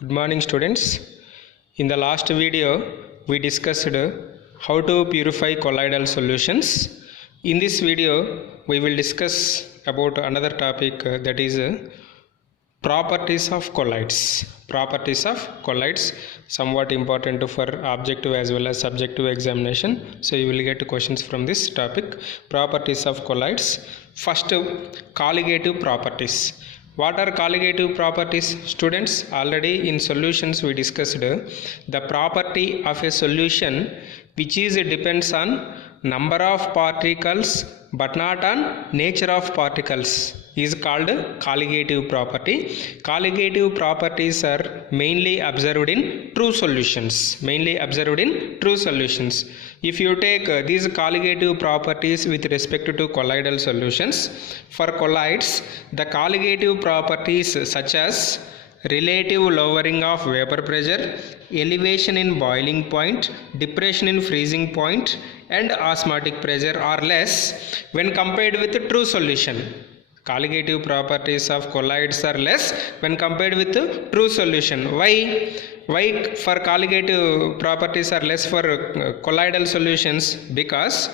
Good morning students. In the last video we discussed how to purify colloidal solutions. In this video we will discuss about another topic that is properties of colloids. Properties of colloids, somewhat important for objective as well as subjective examination. So you will get questions from this topic. Properties of colloids. First, colligative properties. What are colligative properties? Students, already in solutions we discussed the property of a solution which depends on number of particles but not on nature of particles is called colligative property. Colligative properties are mainly observed in true solutions. If you take these colligative properties with respect to colloidal solutions, for colloids, the colligative properties such as relative lowering of vapor pressure, elevation in boiling point, depression in freezing point, and osmotic pressure are less when compared with the true solution. Colligative properties of colloids are less when compared with the true solution. Why for colligative properties are less for colloidal solutions? Because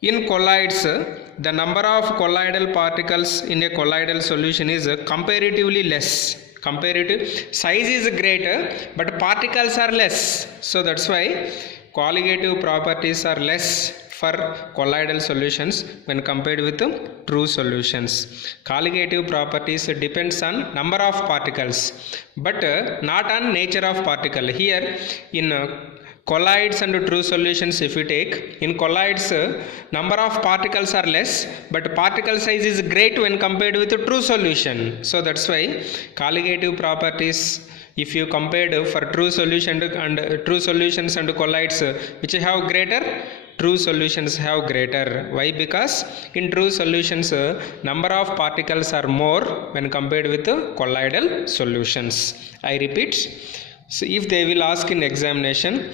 in colloids, the number of colloidal particles in a colloidal solution is comparatively less. Comparative size is greater but particles are less. So that's why colligative properties are less for colloidal solutions when compared with true solutions. Colligative properties depends on number of particles but not on nature of particle. Here in colloids and true solutions, if you take, in colloids number of particles are less but particle size is great when compared with the true solution. So that's why colligative properties, if you compared for true solutions and colloids, which have greater, true solutions have greater. Why? Because in true solutions number of particles are more when compared with colloidal solutions. I repeat, so if they will ask in examination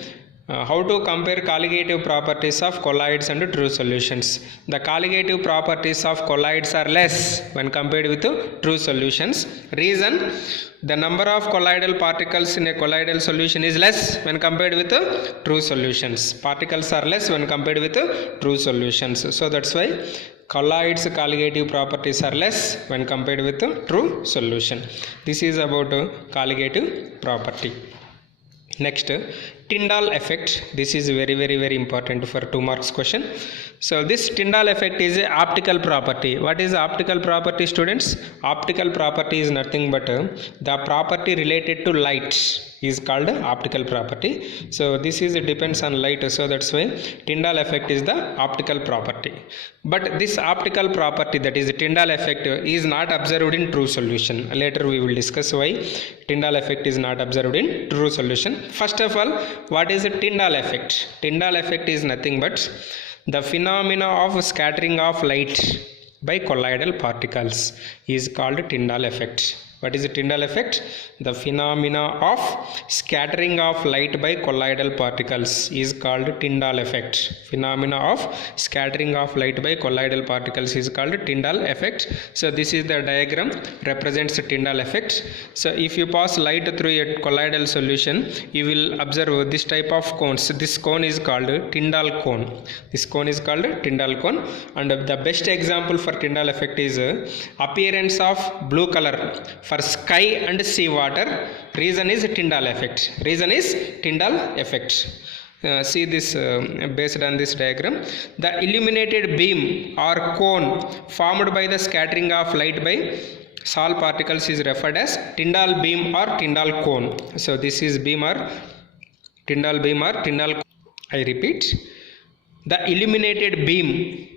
how to compare colligative properties of colloids and true solutions, the colligative properties of colloids are less when compared with true solutions. Reason, the number of colloidal particles in a colloidal solution is less when compared with true solutions. Particles are less when compared with true solutions. So that's why colloids colligative properties are less when compared with true solution. This is about colligative property. Next, Tyndall effect. This is very important for 2 marks question. So this Tyndall effect is a optical property. What is optical property, students? Optical property is nothing but the property related to light is called optical property. So this is depends on light, so that's why Tyndall effect is the optical property. But this optical property, that is Tyndall effect, is not observed in true solution. Later we will discuss why Tyndall effect is not observed in true solution. First of all, what is a Tyndall effect? Tyndall effect is nothing but the phenomena of scattering of light by colloidal particles is called Tyndall effect. What is the Tyndall effect? The phenomena of scattering of light by colloidal particles is called Tyndall effect. Phenomena of scattering of light by colloidal particles is called Tyndall effect. So this is the diagram represents Tyndall effect. So if you pass light through a colloidal solution, you will observe this type of cones. This cone is called Tyndall cone. This cone is called Tyndall cone, and the best example for Tyndall effect is appearance of blue color for sky and sea water. Reason is Tyndall effect. See this based on this diagram. The illuminated beam or cone formed by the scattering of light by small particles is referred as Tyndall beam or Tyndall cone. So this is beam or Tyndall cone. I repeat, the illuminated beam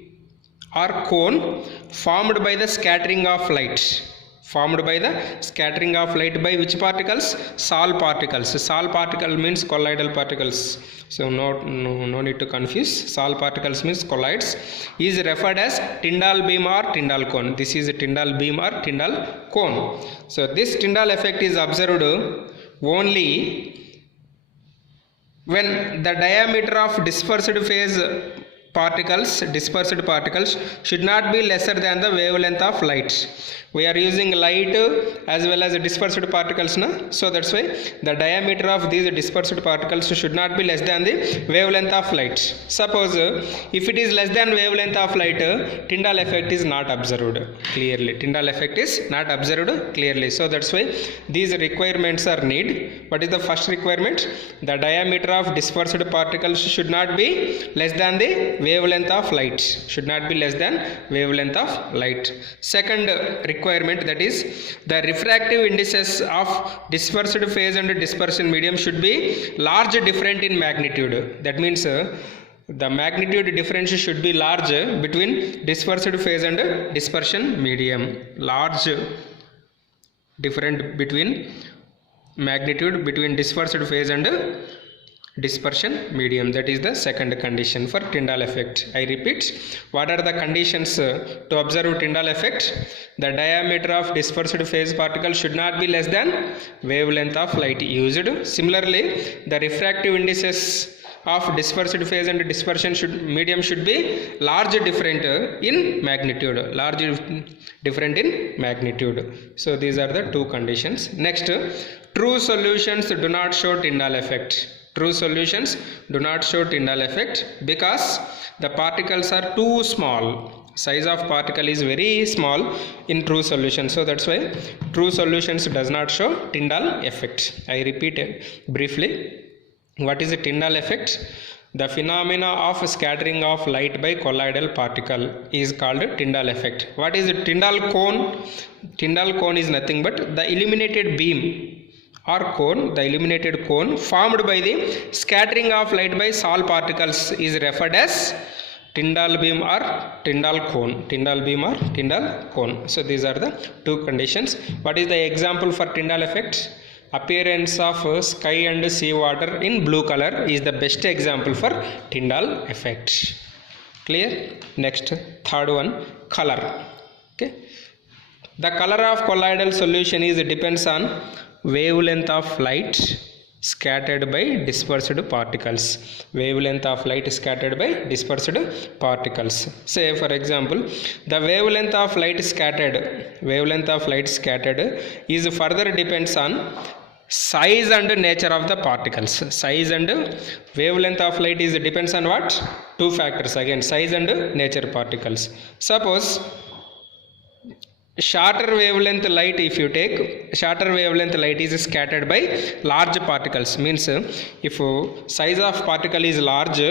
or cone formed by the scattering of light. Formed by the scattering of light by which particles? Small particles. Small particle means colloidal particles. So no need to confuse. Small particles means colloids. Is referred as Tyndall beam or Tyndall cone. This is a Tyndall beam or Tyndall cone. So this Tyndall effect is observed only when the diameter of dispersed phase particles, dispersed particles, should not be lesser than the wavelength of light. We are using light as well as dispersed particles na? So that's why the diameter of these dispersed particles should not be less than the wavelength of light. Suppose if it is less than wavelength of light, Tyndall effect is not observed clearly. Tyndall effect is not observed clearly. So that's why these requirements are need. What is the first requirement? The diameter of dispersed particles should not be less than the wavelength of light. Should not be less than wavelength of light. Second requirement, that is the refractive indices of dispersed phase and dispersion medium should be large different in magnitude. That means the magnitude difference should be large between dispersed phase and dispersion medium. Large different between magnitude between dispersed phase and dispersion medium. That is the second condition for Tyndall effect. I repeat, what are the conditions to observe Tyndall effect? The diameter of dispersed phase particle should not be less than wavelength of light used. Similarly, the refractive indices of dispersed phase and dispersion medium should be large different in magnitude. Large different in magnitude. So these are the two conditions. Next, true solutions do not show Tyndall effect. True solutions do not show Tyndall effect because the particles are too small. Size of particle is very small in true solution. So that's why true solutions does not show Tyndall effect. I repeat it briefly. What is a Tyndall effect? The phenomena of scattering of light by colloidal particle is called Tyndall effect. What is a Tyndall cone? Tyndall cone is nothing but the illuminated beam or cone, the illuminated cone formed by the scattering of light by small particles is referred as Tyndall beam or Tyndall cone. Tyndall beam or Tyndall cone. So these are the two conditions. What is the example for Tyndall effect? Appearance of sky and sea water in blue color is the best example for Tyndall effect. Clear? Next, third one, color. Okay. The color of colloidal solution is depends on wavelength of light scattered by dispersed particles. Wavelength of light scattered by dispersed particles. Say for example, the wavelength of light scattered is further depends on size and nature of the particles. Size and wavelength of light is depends on what? Two factors again, size and nature particles. Suppose shorter wavelength light, if you take shorter wavelength light is scattered by large particles, means if size of particle is large,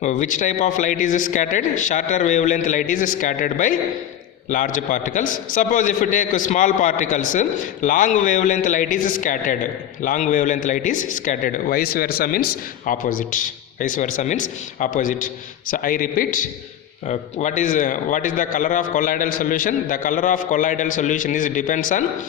which type of light is scattered? Shorter wavelength light is scattered by large particles. Suppose if you take small particles, long wavelength light is scattered. Long wavelength light is scattered. Vice versa means opposite. Vice versa means opposite. So I repeat, what is the color of colloidal solution? The color of colloidal solution is depends on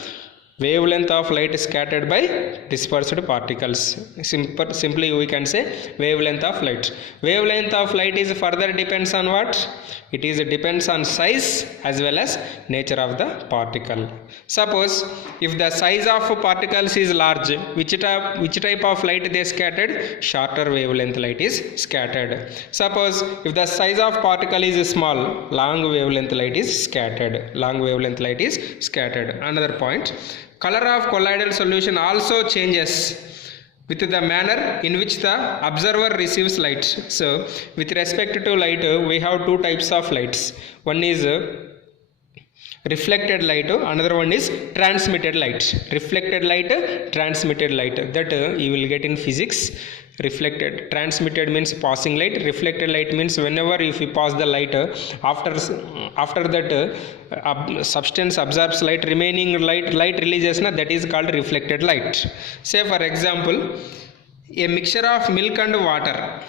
wavelength of light scattered by dispersed particles. Simply we can say wavelength of light. Wavelength of light is further depends on what? It is depends on size as well as nature of the particle. Suppose if the size of particles is large, which type of light they scattered? Shorter wavelength light is scattered. Suppose if the size of particle is small, long wavelength light is scattered. Long wavelength light is scattered. Another point, color of colloidal solution also changes with the manner in which the observer receives light. So with respect to light, we have two types of lights. One is reflected light, another one is transmitted light. Reflected light, transmitted light, that you will get in physics. Reflected, transmitted means passing light. Reflected light means whenever if you pass the light, after that substance absorbs light, remaining light releases, that is called reflected light. Say for example, a mixture of milk and water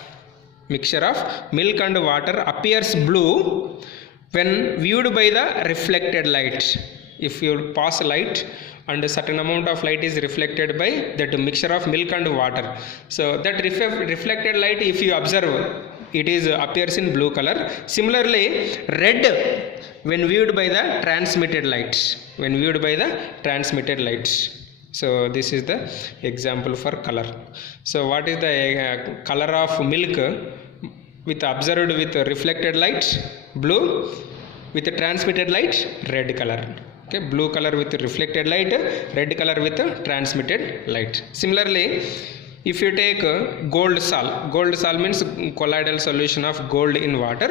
appears blue when viewed by the reflected light. If you pass light and a certain amount of light is reflected by that mixture of milk and water, so that reflected light, if you observe, it is appears in blue color. Similarly, red when viewed by the transmitted light. So this is the example for color. So what is the color of milk with observed with reflected light, blue, with transmitted light, red color. Okay, blue color with reflected light, red color with transmitted light. Similarly, if you take gold sal means colloidal solution of gold in water.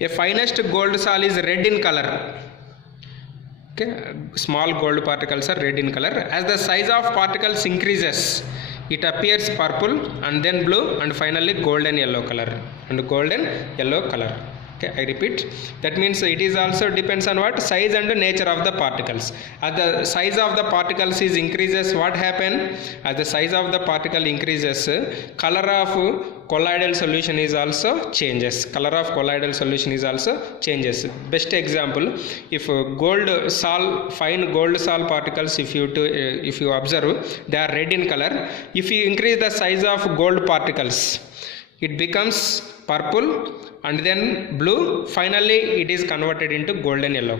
A finest gold sal is red in color. Okay, small gold particles are red in color. As the size of particles increases, it appears purple and then blue and finally golden yellow color. Okay, I repeat, that means it is also depends on what size and nature of the particles. As the size of the particles is increases, what happen? As the size of the particle increases, color of colloidal solution is also changes. Best example, if fine gold sal particles, if you observe, they are red in color. If you increase the size of gold particles, it becomes purple and then blue. Finally, it is converted into golden yellow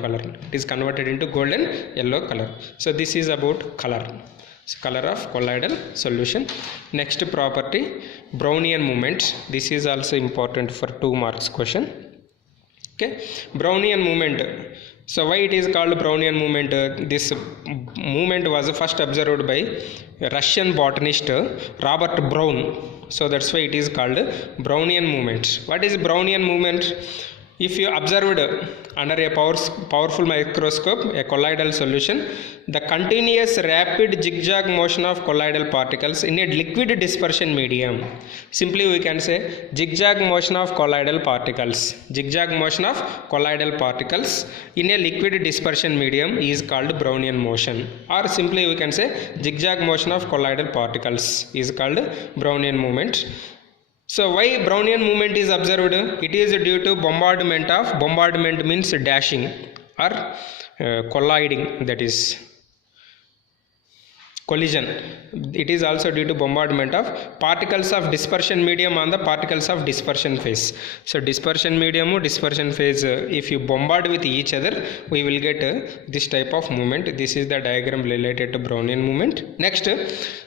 color. So this is about color. So color of colloidal solution. Next property, Brownian movement. This is also important for 2 marks question. Okay, Brownian movement. So why it is called Brownian movement? This movement was first observed by Russian botanist Robert Brown. So that's why it is called Brownian movement. What is Brownian movement? If you observed under a powerful microscope a colloidal solution, the continuous rapid zigzag motion of colloidal particles in a liquid dispersion medium. Simply we can say zigzag motion of colloidal particles. In a liquid dispersion medium is called Brownian motion, or simply we can say zigzag motion of colloidal particles is called Brownian movement. So why Brownian movement is observed? It is due to bombardment means dashing or colliding, that is collision. It is also due to bombardment of particles of dispersion medium on the particles of dispersion phase. So dispersion medium or dispersion phase, if you bombard with each other, we will get this type of movement. This is the diagram related to Brownian movement. Next,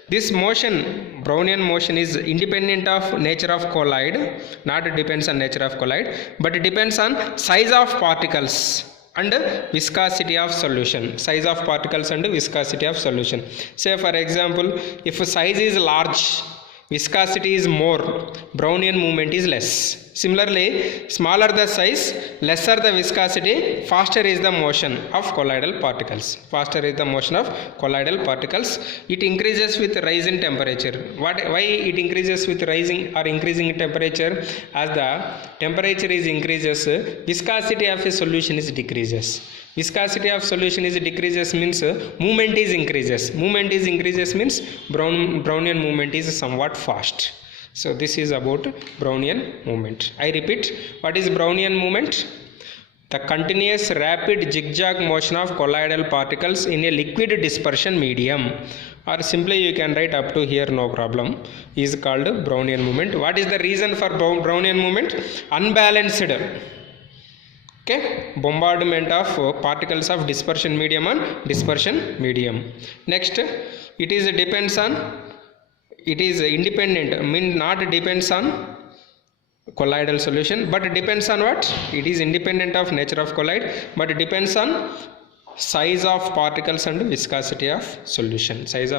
this motion, Brownian motion, is independent of nature of colloid, not depends on nature of colloid, but it depends on size of particles and viscosity of solution. Say for example, if size is large, viscosity is more, Brownian movement is less. Similarly, smaller the size, lesser the viscosity, faster is the motion of colloidal particles. It increases with rise in temperature. Why it increases with rising or increasing temperature? As the temperature is increases, viscosity of a solution is decreases. Viscosity of solution is decreases means movement is increases. Means Brownian movement is somewhat fast. So this is about Brownian movement. I repeat, what is Brownian movement? The continuous rapid zigzag motion of colloidal particles in a liquid dispersion medium, or simply you can write up to here, no problem, is called Brownian movement. What is the reason for Brownian movement? Unbalanced, okay, bombardment of particles of dispersion medium on dispersion medium. Next, it is independent, means not depends on colloidal solution, but depends on what? It is independent of nature of colloid, but it depends on size of particles and viscosity of solution. These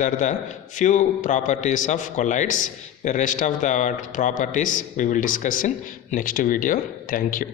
are the few properties of colloids. The rest of the properties we will discuss in next video. Thank you.